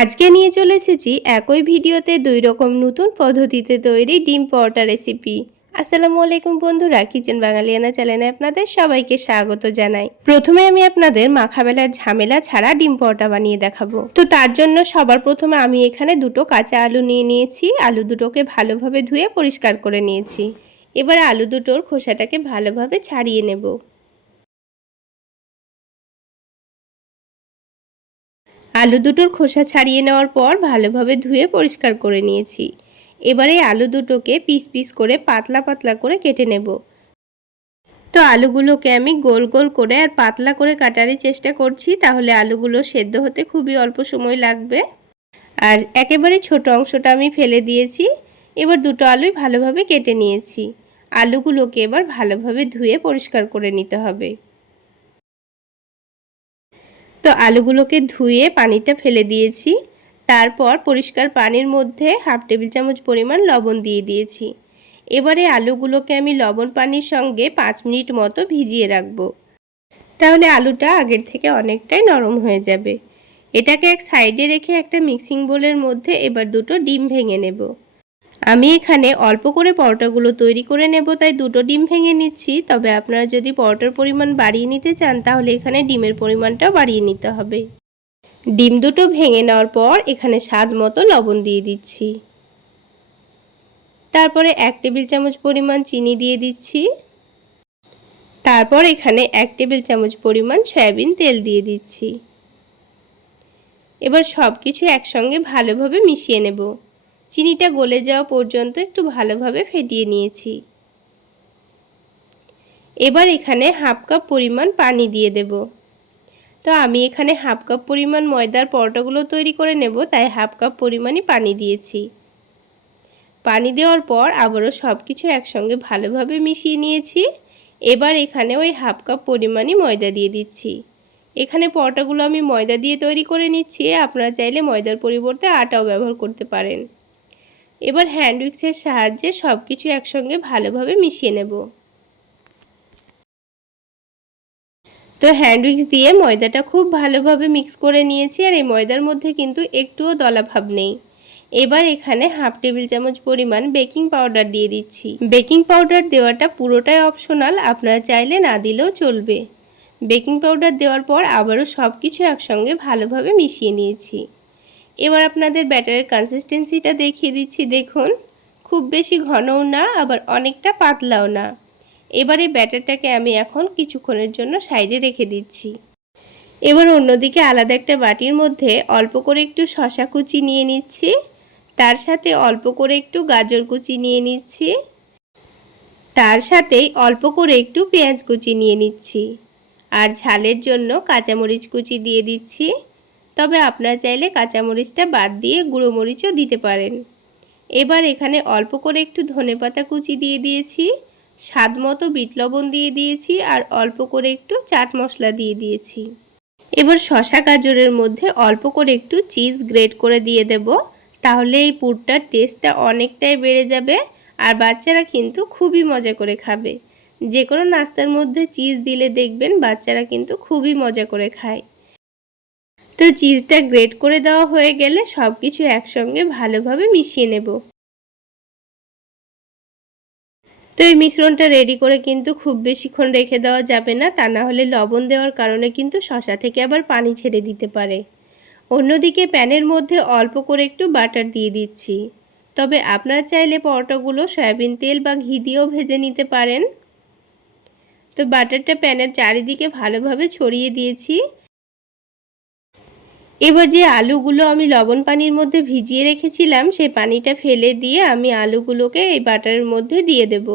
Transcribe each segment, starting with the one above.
আজকে নিয়ে চলে এসেছি একই ভিডিওতে দুই রকম নতুন পদ্ধতিতে তৈরি ডিম পরোটা রেসিপি। আসসালামু আলাইকুম বন্ধুরা, কিচেন বাঙালিয়ানা চ্যানেলে আপনাদের সবাইকে স্বাগত জানাই। প্রথমে আমি আপনাদের মাখাবেলার ঝামেলা ছাড়া ডিম পরোটা বানিয়ে দেখাবো। তো তার জন্য সবার প্রথমে আমি এখানে দুটো কাঁচা আলু নিয়ে নিয়েছি। আলু দুটোকে ভালোভাবে ধুয়ে পরিষ্কার করে নিয়েছি। এবার আলু দুটোর খোসাটাকে ভালোভাবে ছাড়িয়ে নেব। আলু দুটোর খোসা ছাড়িয়ে নেওয়ার পর ভালোভাবে ধুয়ে পরিষ্কার করে নিয়েছি। এবারে আলু দুটোকে পিস পিস করে পাতলা পাতলা করে কেটে নেব। তো আলুগুলোকে আমি গোল গোল করে আর পাতলা করে কাটারই চেষ্টা করছি, তাহলে আলুগুলো সেদ্ধ হতে খুবই অল্প সময় লাগবে। আর একেবারে ছোট অংশটা আমি ফেলে দিয়েছি। এবার দুটো আলুই ভালোভাবে কেটে নিয়েছি। আলুগুলোকে এবার ভালোভাবে ধুয়ে পরিষ্কার করে নিতে হবে। তো আলুগুলোকে ধুয়ে পানিটা ফেলে দিয়েছি। তারপর পরিষ্কার পানির মধ্যে হাফ টেবিল চামচ পরিমাণ লবণ দিয়ে দিয়েছি। এবারে আলুগুলোকে আমি লবণ পানির সঙ্গে 5 মিনিট মতো ভিজিয়ে রাখবো। তাহলে আলুটা আগের থেকে অনেকটাই নরম হয়ে যাবে। এটাকে এক সাইডে রেখে একটা মিক্সিং বোলের মধ্যে এবার দুটো ডিম ভেঙে নেব। আমি এখানে অল্প করে পরোটাগুলো তৈরি করে নেব, তাই দুটো ডিম ভেঙে নিচ্ছি। তবে আপনারা যদি পরোটার পরিমাণ বাড়িয়ে নিতে চান তাহলে এখানে ডিমের পরিমাণটাও বাড়িয়ে নিতে হবে। ডিম দুটো ভেঙে নেওয়ার পর এখানে স্বাদ মতো লবণ দিয়ে দিচ্ছি। তারপরে 1 টেবিল চামচ পরিমাণ চিনি দিয়ে দিচ্ছি। তারপর এখানে 1 টেবিল চামচ পরিমাণ সয়াবিন তেল দিয়ে দিচ্ছি। এবার সব কিছু একসঙ্গে ভালোভাবে মিশিয়ে নেব। চিনিটা গলে যাওয়া পর্যন্ত একটু ভালোভাবে ফেটিয়ে নিয়েছি। এবার এখানে হাফ কাপ পরিমাণ পানি দিয়ে দেব। তো আমি এখানে হাফ কাপ পরিমাণ ময়দার পরোটাগুলো তৈরি করে নেব, তাই হাফ কাপ পরিমাণই পানি দিয়েছি। পানি দেওয়ার পর আবারও সব কিছু একসঙ্গে ভালোভাবে মিশিয়ে নিয়েছি। এবার এখানে ওই হাফ কাপ পরিমাণই ময়দা দিয়ে দিচ্ছি। এখানে পরোটাগুলো আমি ময়দা দিয়ে তৈরি করে নিচ্ছি। আপনারা চাইলে ময়দার পরিবর্তে আটাও ব্যবহার করতে পারেন। এবার হ্যান্ড উইক্সের সাহায্যে সব কিছু একসঙ্গে ভালোভাবে মিশিয়ে নেব। তো হ্যান্ড উইক্স দিয়ে ময়দাটা খুব ভালোভাবে মিক্স করে নিয়েছি, আর এই ময়দার মধ্যে কিন্তু একটুও দলা ভাব নেই। এবার এখানে হাফ টেবিল চামচ পরিমাণ বেকিং পাউডার দিয়ে দিচ্ছি। বেকিং পাউডার দেওয়াটা পুরোটাই অপশনাল, আপনারা চাইলে না দিলেও চলবে। বেকিং পাউডার দেওয়ার পর আবারও সব কিছু একসঙ্গে ভালোভাবে মিশিয়ে নিয়েছি। এবার আপনাদের ব্যাটারের কনসিস্টেন্সিটা দেখিয়ে দিচ্ছি। দেখুন, খুব বেশি ঘনও না আবার অনেকটা পাতলাও না। এবারে ব্যাটারটাকে আমি এখন কিছুক্ষণের জন্য সাইডে রেখে দিচ্ছি। এবার অন্যদিকে আলাদা একটা বাটির মধ্যে অল্প করে একটু শসা কুচি নিয়ে নিচ্ছি। তার সাথে অল্প করে একটু গাজর কুচি নিয়ে নিচ্ছি। তার সাথেই অল্প করে একটু পেঁয়াজ কুচি নিয়ে নিচ্ছি। আর ঝালের জন্য কাঁচামরিচ কুচি দিয়ে দিচ্ছি। তবে আপনারা চাইলে কাঁচামরিচটা বাদ দিয়ে গুঁড়ো মরিচও দিতে পারেন। এবার এখানে অল্প করে একটু ধনেপাতা কুচি দিয়ে দিয়েছি। স্বাদ মতো বিট লবণ দিয়ে দিয়েছি আর অল্প করে একটু চাট মশলা দিয়ে দিয়েছি। এবার শসা গাজরের মধ্যে অল্প করে একটু চিজ গ্রেট করে দিয়ে দেব। তাহলে এই পুরটার টেস্টটা অনেকটাই বেড়ে যাবে, আর বাচ্চারা কিন্তু খুবই মজা করে খাবে। যে কোনো নাস্তার মধ্যে চিজ দিলে দেখবেন বাচ্চারা কিন্তু খুবই মজা করে খায়। তো চিজটা গ্রেট করে দেওয়া হয়ে গেলে সব কিছু একসঙ্গে ভালোভাবে মিশিয়ে নেব। তো এই মিশ্রণটা রেডি করে কিন্তু খুব বেশিক্ষণ রেখে দেওয়া যাবে না, তা না হলে লবণ দেওয়ার কারণে কিন্তু শসা থেকে আবার পানি ছেড়ে দিতে পারে। অন্যদিকে প্যানের মধ্যে অল্প করে একটু বাটার দিয়ে দিচ্ছি। তবে আপনারা চাইলে পরোটাগুলো সয়াবিন তেল বা ঘি দিয়েও ভেজে নিতে পারেন। তো বাটারটা প্যানের চারিদিকে ভালোভাবে ছড়িয়ে দিয়েছি। এবার যে আলুগুলো আমি লবণ পানির মধ্যে ভিজিয়ে রেখেছিলাম সেই পানিটা ফেলে দিয়ে আমি আলুগুলোকে এই বাটারের মধ্যে দিয়ে দেব।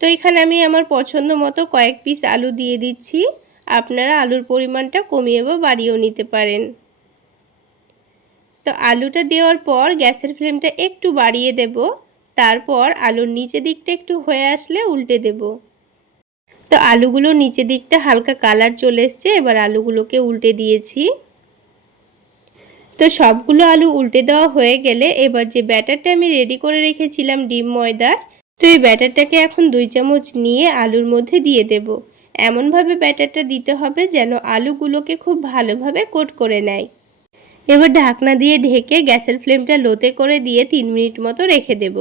তো এখানে আমি আমার পছন্দ মতো কয়েক পিস আলু দিয়ে দিচ্ছি। আপনারা আলুর পরিমাণটা কমিয়ে বা বাড়িয়েও নিতে পারেন। তো আলুটা দেওয়ার পর গ্যাসের ফ্লেমটা একটু বাড়িয়ে দেব। তারপর আলুর নিচের দিকটা একটু হয়ে আসলে উল্টে দেব। তো আলুগুলোর নিচের দিকটা হালকা কালার চলে এসছে। এবার আলুগুলোকে উল্টে দিয়েছি। তো সবগুলো আলু উল্টে দেওয়া হয়ে গেলে এবার যে ব্যাটারটা আমি রেডি করে রেখেছিলাম ডিম ময়দার, তো এই ব্যাটারটাকে এখন 2 চামচ নিয়ে আলুর মধ্যে দিয়ে দেব। এমনভাবে ব্যাটারটা দিতে হবে যেন আলুগুলোকে খুব ভালোভাবে কোট করে নেয়। এবার ঢাকনা দিয়ে ঢেকে গ্যাসের ফ্লেমটা লোতে করে দিয়ে 3 মিনিট মতো রেখে দেব।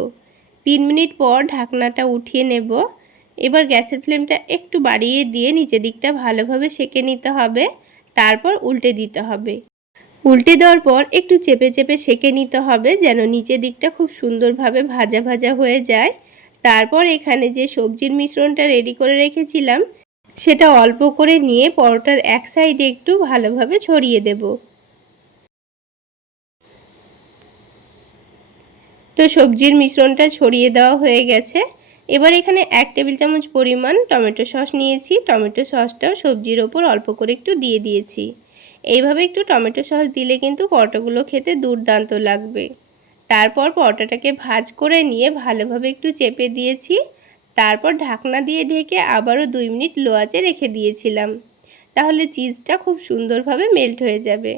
3 মিনিট পর ঢাকনাটা উঠিয়ে নেব। এবার গ্যাসের ফ্লেমটা একটু বাড়িয়ে দিয়ে নিচের দিকটা ভালোভাবে সেঁকে নিতে হবে, তারপর উল্টে দিতে হবে। উল্টে দেওয়ার পর একটু চেপে চেপে সেঁকে নিতে হবে যেন নিচের দিকটা খুব সুন্দরভাবে ভাজা ভাজা হয়ে যায়। তারপর এখানে যে সবজির মিশ্রণটা রেডি করে রেখেছিলাম সেটা অল্প করে নিয়ে পরোটার এক সাইডে একটু ভালোভাবে ছড়িয়ে দেব। তো সবজির মিশ্রণটা ছড়িয়ে দেওয়া হয়ে গেছে। এবার এখানে 1 টেবিল চামচ পরিমাণ টমেটো সস নিয়েছি। টমেটো সসটাও সবজির ওপর অল্প করে একটু দিয়ে দিয়েছি। এইভাবে একটু টমেটো সস দিলে কিন্তু পরোটাগুলো খেতে দুর্দান্ত লাগবে। তারপর পরোটাটাকে ভাঁজ করে নিয়ে ভালোভাবে একটু চেপে দিয়েছি। তারপর ঢাকনা দিয়ে ঢেকে আবারও 2 মিনিট লো আঁচে রেখে দিয়েছিলাম। তাহলে চিজটা খুব সুন্দরভাবে মেল্ট হয়ে যাবে।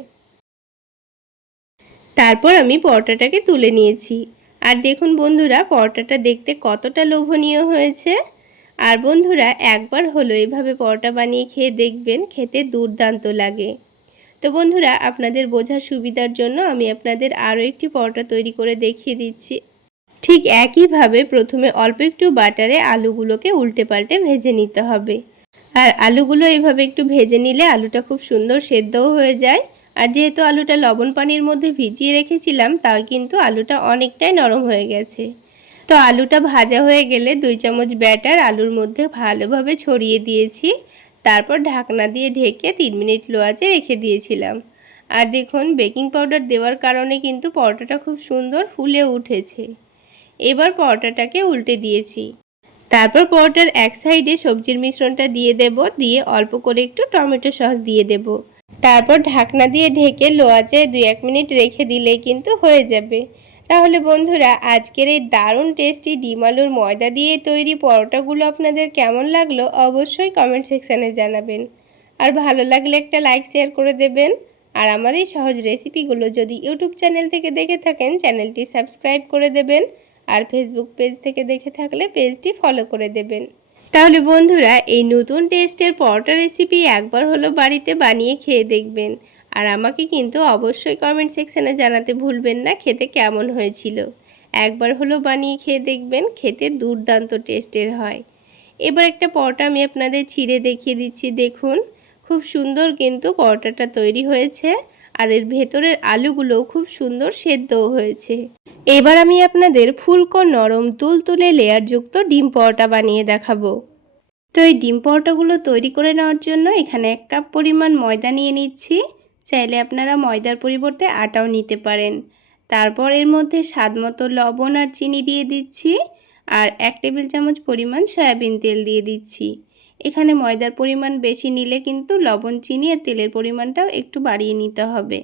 তারপর আমি পরোটাটাকে তুলে নিয়েছি। আর দেখুন বন্ধুরা, পরোটাটা দেখতে কতটা লোভনীয় হয়েছে। আর বন্ধুরা, একবার হলো এভাবে পরোটা বানিয়ে খেয়ে দেখবেন, খেতে দুর্দান্ত লাগে। তো বন্ধুরা, আপনাদের বোঝার সুবিধার জন্য আমি আপনাদের আরও একটি পরোটা তৈরি করে দেখিয়ে দিচ্ছি। ঠিক একইভাবে প্রথমে অল্প একটু বাটারে আলুগুলোকে উল্টে পাল্টে ভেজে নিতে হবে। আর আলুগুলো এইভাবে একটু ভেজে নিলে আলুটা খুব সুন্দর সেদ্ধও হয়ে যায়। আর যেহেতু আলুটা লবণ পানির মধ্যে ভিজিয়ে রেখেছিলাম, তাই কিন্তু আলুটা অনেকটাই নরম হয়ে গেছে। তো আলুটা ভাজা হয়ে গেলে 2 চামচ ব্যাটার আলুর মধ্যে ভালোভাবে ছড়িয়ে দিয়েছি। তারপর ঢাকনা দিয়ে ঢেকে 3 মিনিট লো আঁচে রেখে দিয়েছিলাম। আর দেখুন, বেকিং পাউডার দেওয়ার কারণে কিন্তু পরোটাটা খুব সুন্দর ফুলে উঠেছে। এবার পরোটাটাকে উল্টে দিয়েছি। তারপর পরোটার এক সাইডে সবজির মিশ্রণটা দিয়ে দেব, দিয়ে অল্প করে একটু টমেটো সস দিয়ে দেব। তারপর ঢাকনা দিয়ে ঢেকে লো আঁচে 2-1 মিনিট রেখে দিলেই কিন্তু হয়ে যাবে। তাহলে বন্ধুরা, আজকের এই দারুণ টেস্টি ডিম আলুর ময়দা দিয়ে তৈরি পরোটাগুলো আপনাদের কেমন লাগলো অবশ্যই কমেন্ট সেকশানে জানাবেন। আর ভালো লাগলে একটা লাইক শেয়ার করে দেবেন। আর আমার এই সহজ রেসিপিগুলো যদি ইউটিউব চ্যানেল থেকে দেখে থাকেন, চ্যানেলটি সাবস্ক্রাইব করে দেবেন। আর ফেসবুক পেজ থেকে দেখে থাকলে পেজটি ফলো করে দেবেন। তাহলে বন্ধুরা, এই নতুন টেস্টের পরোটা রেসিপি একবার হলো বাড়িতে বানিয়ে খেয়ে দেখবেন। আর আমাকে কিন্তু অবশ্যই কমেন্ট সেকশানে জানাতে ভুলবেন না খেতে কেমন হয়েছিল। একবার হলো বানিয়ে খেয়ে দেখবেন, খেতে দুর্দান্ত টেস্টের হয়। এবার একটা পরোটা আমি আপনাদের ছিঁড়ে দেখিয়ে দিচ্ছি। দেখুন, খুব সুন্দর কিন্তু পরোটাটা তৈরি হয়েছে। আর এর ভেতরের আলুগুলো খুব সুন্দর সেদ্ধও হয়েছে। এবার আমি আপনাদের ফুলকো নরম তুলতুলে লেয়ারযুক্ত ডিম পরোটা বানিয়ে দেখাবো। তো এই ডিম পরোটাগুলো তৈরি করে নেওয়ার জন্য এখানে 1 কাপ পরিমাণ ময়দা নিয়ে নিচ্ছি। চাইলে আপনারা ময়দার পরিবর্তে আটাও নিতে পারেন। তারপর এর মধ্যে স্বাদমতো লবণ আর চিনি দিয়ে দিচ্ছি। আর 1 টেবিল চামচ পরিমাণ সয়াবিন তেল দিয়ে দিচ্ছি। এখানে ময়দার পরিমাণ বেশি নিলে কিন্তু লবণ, চিনি আর তেলের পরিমাণটাও একটু বাড়িয়ে নিতে হবে।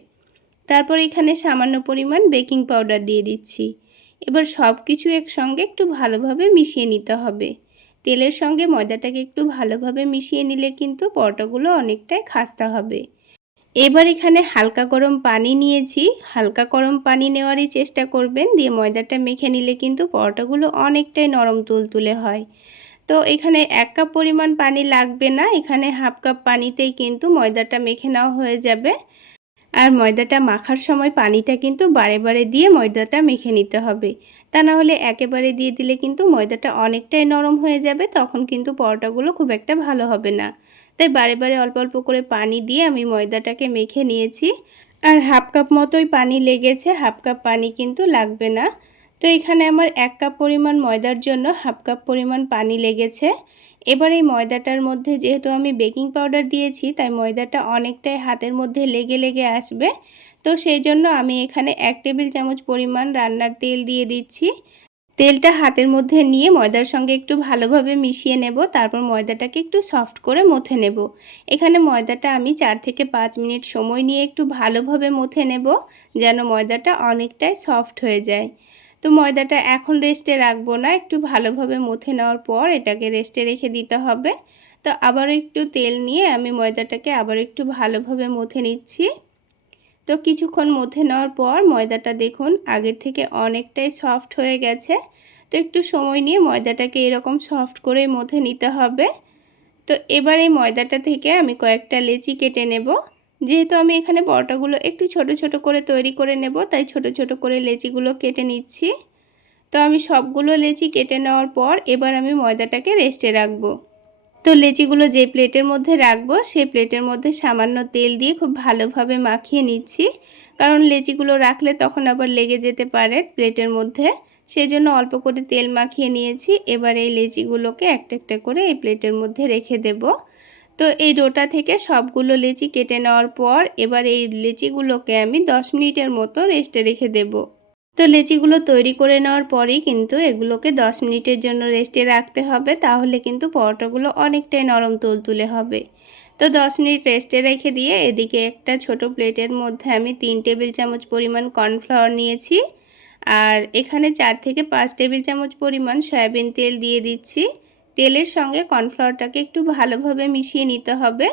তারপর এখানে সামান্য পরিমাণ বেকিং পাউডার দিয়ে দিচ্ছি। এবার সব কিছু একসঙ্গে একটু ভালোভাবে মিশিয়ে নিতে হবে। তেলের সঙ্গে ময়দাটাকে একটু ভালোভাবে মিশিয়ে নিলে কিন্তু পরোটাগুলো অনেকটাই খাস্তা হবে। এবার এখানে হালকা গরম পানি নিয়েছি। হালকা গরম পানি নেওয়ারই চেষ্টা করবেন, দিয়ে ময়দাটা মেখে নিলে কিন্তু পরোটাগুলো অনেকটাই নরম তুলতুলে হয়। তো এখানে 1 কাপ পরিমাণ পানি লাগবে না, এখানে হাফ কাপ পানিতেই কিন্তু ময়দাটা মেখে নেওয়া হয়ে যাবে। আর ময়দাটা মাখার সময় পানিটা কিন্তু বারে বারে দিয়ে ময়দাটা মেখে নিতে হবে। তা না হলে একেবারে দিয়ে দিলে কিন্তু ময়দাটা অনেকটাই নরম হয়ে যাবে, তখন কিন্তু পরোটাগুলো খুব একটা ভালো হবে না। তাই বারে বারে অল্প অল্প করে পানি দিয়ে আমি ময়দাটাকে মেখে নিয়েছি। আর হাফ কাপ মতোই পানি লেগেছে, হাফ কাপ পানি কিন্তু লাগবে না। তো এখানে আমার 1 কাপ পরিমাণ ময়দার জন্য হাফ কাপ পরিমাণ পানি লেগেছে। এবার এই ময়দাটার মধ্যে যেহেতু আমি বেকিং পাউডার দিয়েছি, তাই ময়দাটা অনেকটাই হাতের মধ্যে লেগে লেগে আসবে। তো সেই জন্য আমি এখানে 1 টেবিল চামচ পরিমাণ রান্নার তেল দিয়ে দিচ্ছি। তেলটা হাতের মধ্যে নিয়ে ময়দার সঙ্গে একটু ভালোভাবে মিশিয়ে নেব। তারপর ময়দাটাকে একটু সফট করে মথে নেব। এখানে ময়দাটা আমি 4 থেকে 5 মিনিট সময় নিয়ে একটু ভালোভাবে মথে নেব, যেন ময়দাটা অনেকটাই সফট হয়ে যায়। তো ময়দাটা এখন রেস্টে রাখবো না, একটু ভালোভাবে মথে নেওয়ার পর এটাকে রেস্টে রেখে দিতে হবে। তো আবার একটু তেল নিয়ে আমি ময়দাটাকে আবার একটু ভালোভাবে মথে নিচ্ছি। তো কিছুক্ষণ মথে নেওয়ার পর ময়দাটা দেখুন আগের থেকে অনেকটাই সফট হয়ে গেছে। তো একটু সময় নিয়ে ময়দাটাকে এরকম সফট করে মথে নিতে হবে। তো এবার এই ময়দাটা থেকে আমি কয়েকটা লেচি কেটে নেব। যেহেতু আমি এখানে পরোটাগুলো একটু ছোট ছোট করে তৈরি করে নেব, তাই ছোট ছোট করে লেচিগুলো কেটে নিচ্ছি। তো আমি সবগুলো লেচি কেটে নেওয়ার পর এবার আমি ময়দাটাকে রেস্টে রাখবো। তো লেচিগুলো যে প্লেটের মধ্যে রাখবো সেই প্লেটের মধ্যে সামান্য তেল দিয়ে খুব ভালোভাবে মাখিয়ে নিচ্ছি, কারণ লেচিগুলো রাখলে তখন আবার লেগে যেতে পারে প্লেটের মধ্যে, সেই জন্য অল্প করে তেল মাখিয়ে নিয়েছি। এবার এই লেচিগুলোকে একটা একটা করে এই প্লেটের মধ্যে রেখে দেব। তো এই ডোটা থেকে সবগুলো লেচি কেটে নেওয়ার পর এবার এই লেচিগুলোকে আমি 10 মিনিটের মতো রেস্টে রেখে দেব। তো লেচিগুলো তৈরি করে নেওয়ার পরেই কিন্তু এগুলোকে 10 মিনিটের জন্য রেস্টে রাখতে হবে, তাহলে কিন্তু পরোটাগুলো অনেকটাই নরম তুলতুলে হবে। তো 10 মিনিট রেস্টে রেখে দিয়ে এদিকে একটা ছোট প্লেটের মধ্যে আমি 3 টেবিল চামচ পরিমাণ কর্নফ্লাওয়ার নিয়েছি, আর এখানে 4 থেকে 5 টেবিল চামচ পরিমাণ সয়াবিন তেল দিয়ে দিচ্ছি। তেলের সঙ্গে কর্নফ্লাওয়ারটাকে একটু ভালোভাবে মিশিয়ে নিতে হবে।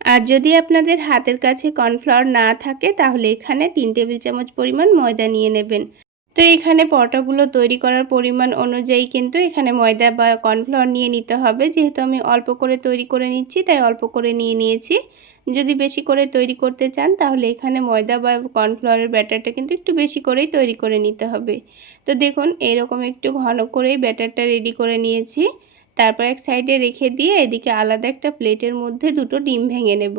আর যদি আপনাদের হাতের কাছে কর্নফ্লাওয়ার না থাকে তাহলে এখানে 3 টেবিল চামচ পরিমাণ ময়দা নিয়ে নেবেন। তো এখানে পরোটাগুলো তৈরি করার পরিমাণ অনুযায়ী কিন্তু এখানে ময়দা বা কর্নফ্লাওয়ার নিয়ে নিতে হবে। যেহেতু আমি অল্প করে তৈরি করে নিচ্ছি তাই অল্প করে নিয়ে নিয়েছি। যদি বেশি করে তৈরি করতে চান তাহলে এখানে ময়দা বা কর্নফ্লাওয়ারের ব্যাটারটা কিন্তু একটু বেশি করেই তৈরি করে নিতে হবে। তো দেখুন এরকম একটু ঘন করেই ব্যাটারটা রেডি করে নিয়েছি। তারপর এক সাইডে রেখে দিয়ে এদিকে আলাদা একটা প্লেটের মধ্যে দুটো ডিম ভেঙে নেব।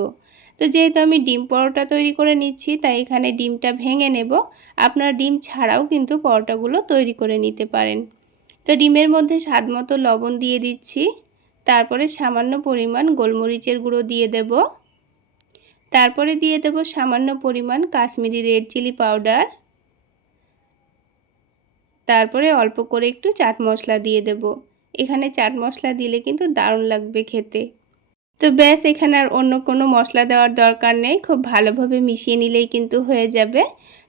তো যেহেতু আমি ডিম পরোটা তৈরি করে নিচ্ছি তাই এখানে ডিমটা ভেঙে নেব। আপনারা ডিম ছাড়াও কিন্তু পরোটাগুলো তৈরি করে নিতে পারেন। তো ডিমের মধ্যে স্বাদ মতো লবণ দিয়ে দিচ্ছি, তারপরে সামান্য পরিমাণ গোলমরিচের গুঁড়ো দিয়ে দেব, তারপরে দিয়ে দেব সামান্য পরিমাণ কাশ্মীরি রেড চিলি পাউডার, তারপরে অল্প করে একটু চাট মশলা দিয়ে দেব। এখানে চাট মশলা দিলে কিন্তু দারুণ লাগবে খেতে। তো ব্যাস এখানে আর অন্য কোনো মশলা দেওয়ার দরকার নেই, খুব ভালোভাবে মিশিয়ে নিলেই কিন্তু হয়ে যাবে।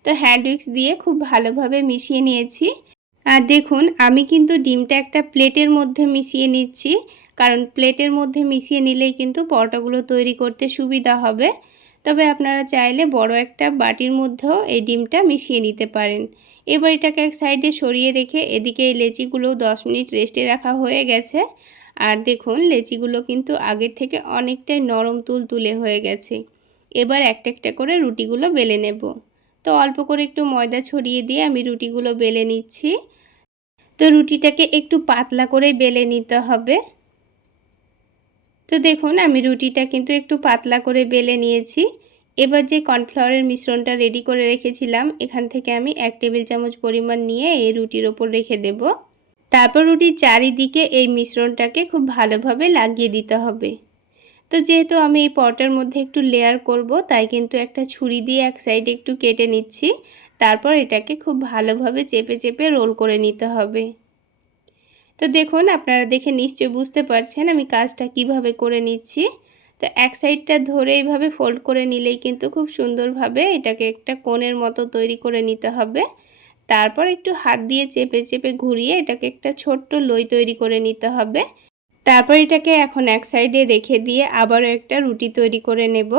তো হ্যান্ড উইক্স দিয়ে খুব ভালোভাবে মিশিয়ে নিয়েছি। আর দেখুন আমি কিন্তু ডিমটা একটা প্লেটের মধ্যে মিশিয়ে নিচ্ছি, কারণ প্লেটের মধ্যে মিশিয়ে নিলেই কিন্তু পরোটাগুলো তৈরি করতে সুবিধা হবে। তবে আপনারা চাইলে বড় একটা বাটির মধ্যেও এই ডিমটা মিশিয়ে নিতে পারেন। এবার এটাকে এক সাইডে সরিয়ে রেখে এদিকে এই লেচিগুলো 10 মিনিট রেস্টে রাখা হয়ে গেছে। আর দেখুন লেচিগুলো কিন্তু আগের থেকে অনেকটাই নরম তুলতুলে হয়ে গেছে। এবার একটা একটা করে রুটিগুলো বেলে নেব। তো অল্প করে একটু ময়দা ছড়িয়ে দিয়ে আমি রুটিগুলো বেলে নিচ্ছি। তো রুটিটাকে একটু পাতলা করে বেলে নিতে হবে। তো দেখুন আমি রুটিটা কিন্তু একটু পাতলা করে বেলে নিয়েছি। এবার যে কর্নফ্লাওয়ারের মিশ্রণটা রেডি করে রেখেছিলাম এখান থেকে আমি 1 টেবিল চামচ পরিমাণ নিয়ে এই রুটির ওপর রেখে দেব। তারপর রুটির চারিদিকে এই মিশ্রণটাকে খুব ভালোভাবে লাগিয়ে দিতে হবে। তো যেহেতু আমি এই পরোটার মধ্যে একটু লেয়ার করব তাই কিন্তু একটা ছুরি দিয়ে এক সাইডে একটু কেটে নিচ্ছি। তারপর এটাকে খুব ভালোভাবে চেপে চেপে রোল করে নিতে হবে। তো দেখুন আপনারা দেখে নিশ্চয়ই বুঝতে পারছেন আমি কাজটা কিভাবে করে নিচ্ছি। তো এক সাইডটা ধরে এইভাবে ফোল্ড করে নিলেই কিন্তু খুব সুন্দরভাবে এটাকে একটা কোণের মতো তৈরি করে নিতে হবে। তারপর একটু হাত দিয়ে চেপে চেপে ঘুরিয়ে এটাকে একটা ছোট্ট লই তৈরি করে নিতে হবে। তারপর এটাকে এখন এক সাইডে রেখে দিয়ে আবারও একটা রুটি তৈরি করে নেব।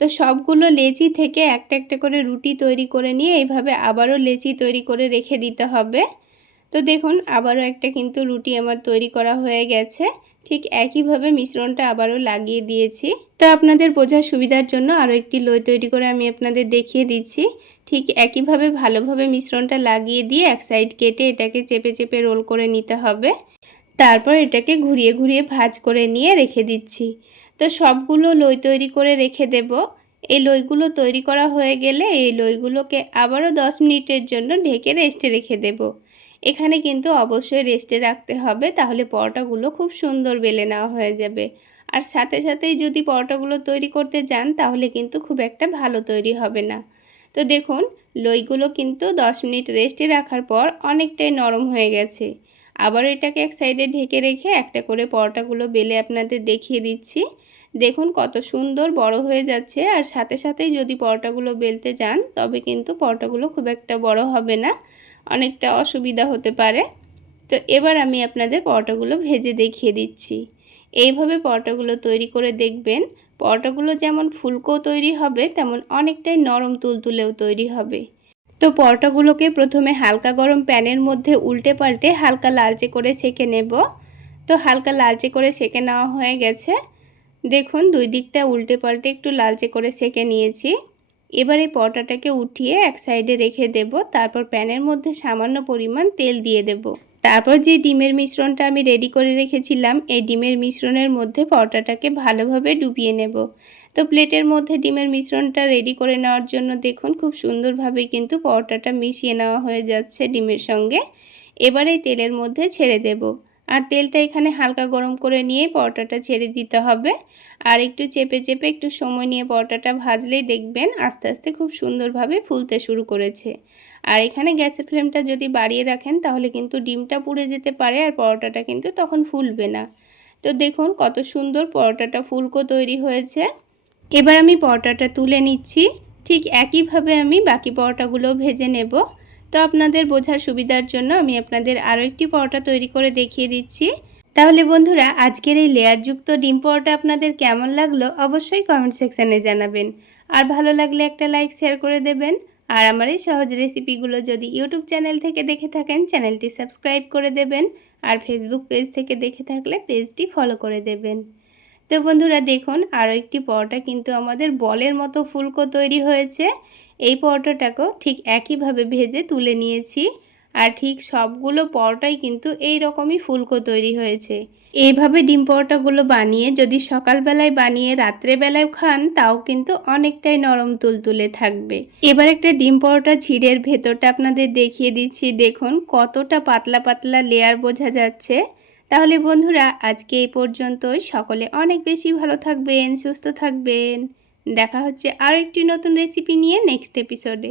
তো সবগুলো লেচি থেকে একটা একটা করে রুটি তৈরি করে নিয়ে এইভাবে আবারও লেচি তৈরি করে রেখে দিতে হবে। তো দেখুন আবারও একটা কিন্তু রুটি আমার তৈরি করা হয়ে গেছে। ঠিক একইভাবে মিশ্রণটা আবারও লাগিয়ে দিয়েছি। তো আপনাদের বোঝার সুবিধার জন্য আরও একটি লই তৈরি করে আমি আপনাদের দেখিয়ে দিচ্ছি। ঠিক একইভাবে ভালোভাবে মিশ্রণটা লাগিয়ে দিয়ে এক সাইড কেটে এটাকে চেপে চেপে রোল করে নিতে হবে। তারপর এটাকে ঘুরিয়ে ঘুরিয়ে ভাঁজ করে নিয়ে রেখে দিচ্ছি। তো সবগুলো লই তৈরি করে রেখে দেব। এই লইগুলো তৈরি করা হয়ে গেলে এই লইগুলোকে আবারও 10 মিনিটের জন্য ঢেকে রেস্টে রেখে দেব। এখানে কিন্তু অবশ্যই রেস্টে রাখতে হবে, তাহলে পরোটাগুলো খুব সুন্দর বেলে নেওয়া হয়ে যাবে। আর সাথে সাথেই যদি পরোটাগুলো তৈরি করতে যান তাহলে কিন্তু খুব একটা ভালো তৈরি হবে না। তো দেখুন লইগুলো কিন্তু 10 মিনিট রেস্টে রাখার পর অনেকটাই নরম হয়ে গেছে। আবার এটাকে এক সাইডে ঢেকে রেখে একটা করে পরোটাগুলো বেলে আপনাদের দেখিয়ে দিচ্ছি। দেখুন কত সুন্দর বড় হয়ে যাচ্ছে। আর সাথে সাথেই যদি পরোটাগুলো বেলতে যান তবে কিন্তু পরোটাগুলো খুব একটা বড় হবে না, অনেকটা অসুবিধা হতে পারে। তো এবার আমি আপনাদের পরোটাগুলো ভেজে দেখিয়ে দিচ্ছি। এইভাবে পরোটাগুলো তৈরি করে দেখবেন, পরোটাগুলো যেমন ফুলকো তৈরি হবে তেমন অনেকটাই নরম তুলতুলেও তৈরি হবে। তো পরোটাগুলোকে প্রথমে হালকা গরম প্যানের মধ্যে উল্টে পাল্টে হালকা লালচে করে সেঁকে নেব। তো হালকা লালচে করে সেঁকে নেওয়া হয়ে গেছে। দেখুন 2 দিকটা উল্টে পাল্টে একটু লালচে করে সেঁকে নিয়েছি। এবার এই পরোটাটাকে উঠিয়ে এক সাইডে রেখে দেব। তারপর প্যানের মধ্যে সামান্য পরিমাণ তেল দিয়ে দেব। তারপর যে ডিমের মিশ্রণটা আমি রেডি করে রেখেছিলাম, এই ডিমের মিশ্রণের মধ্যে পরোটাটাকে ভালোভাবে ডুবিয়ে নেব। তো প্লেটের মধ্যে ডিমের মিশ্রণটা রেডি করে নেওয়ার জন্য দেখুন খুব সুন্দরভাবে কিন্তু পরোটাটা মিশিয়ে নেওয়া হয়ে যাচ্ছে ডিমের সঙ্গে। এবার এই তেলের মধ্যে ছেড়ে দেব। আর তেলটা এখানে হালকা গরম করে নিয়ে পরোটাটা ছেড়ে দিতে হবে। আর একটু চেপে চেপে একটু সময় নিয়ে পরোটাটা ভাজলেই দেখবেন আস্তে আস্তে খুব সুন্দরভাবে ফুলতে শুরু করেছে। আর এখানে গ্যাসের ফ্লেমটা যদি বাড়িয়ে রাখেন তাহলে কিন্তু ডিমটা পুড়ে যেতে পারে আর পরোটাটা কিন্তু তখন ফুলবে না। তো দেখুন কত সুন্দর পরোটাটা ফুলকো তৈরি হয়েছে। এবার আমি পরোটাটা তুলে নিচ্ছি। ঠিক একইভাবে আমি বাকি পরোটাগুলোও ভেজে নেব। তো আপনাদের বোঝার সুবিধার জন্য আমি আপনাদের আরও একটি পরোটা তৈরি করে দেখিয়ে দিচ্ছি। তাহলে বন্ধুরা আজকের এই লেয়ারযুক্ত ডিম পরোটা আপনাদের কেমন লাগলো অবশ্যই কমেন্ট সেকশানে জানাবেন। আর ভালো লাগলে একটা লাইক শেয়ার করে দেবেন। আর আমার এই সহজ রেসিপিগুলো যদি ইউটিউব চ্যানেল থেকে দেখে থাকেন চ্যানেলটি সাবস্ক্রাইব করে দেবেন। আর ফেসবুক পেজ থেকে দেখে থাকলে পেজটি ফলো করে দেবেন। তো বন্ধুরা দেখুন আরও একটি পরোটা কিন্তু আমাদের বলের মতো ফুলকো তৈরি হয়েছে। এই পরোটাটাকেও ঠিক একইভাবে ভেজে তুলে নিয়েছি। আর ঠিক সবগুলো পরোটাই কিন্তু এই রকমই ফুলকো তৈরি হয়েছে। এইভাবে ডিম পরোটাগুলো বানিয়ে যদি সকালবেলায় বানিয়ে রাত্রেবেলায় খান তাও কিন্তু অনেকটাই নরম তুলতুলে থাকবে। এবার একটা ডিম পরোটা ছিঁড়ের ভেতরটা আপনাদের দেখিয়ে দিচ্ছি। দেখুন কতটা পাতলা পাতলা লেয়ার বোঝা যাচ্ছে। তাহলে বন্ধুরা আজকে এই পর্যন্তই। সকলে অনেক বেশি ভালো থাকবেন, সুস্থ থাকবেন। দেখা হচ্ছে আরও একটি নতুন রেসিপি নিয়ে নেক্সট এপিসোডে।